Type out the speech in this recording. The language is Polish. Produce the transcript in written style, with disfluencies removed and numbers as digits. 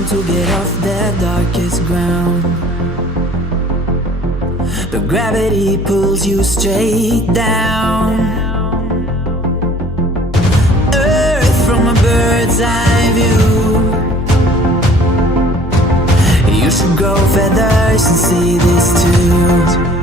want to get off the darkest ground, but gravity pulls you straight down. Earth from a bird's eye view. You should grow feathers and see this too.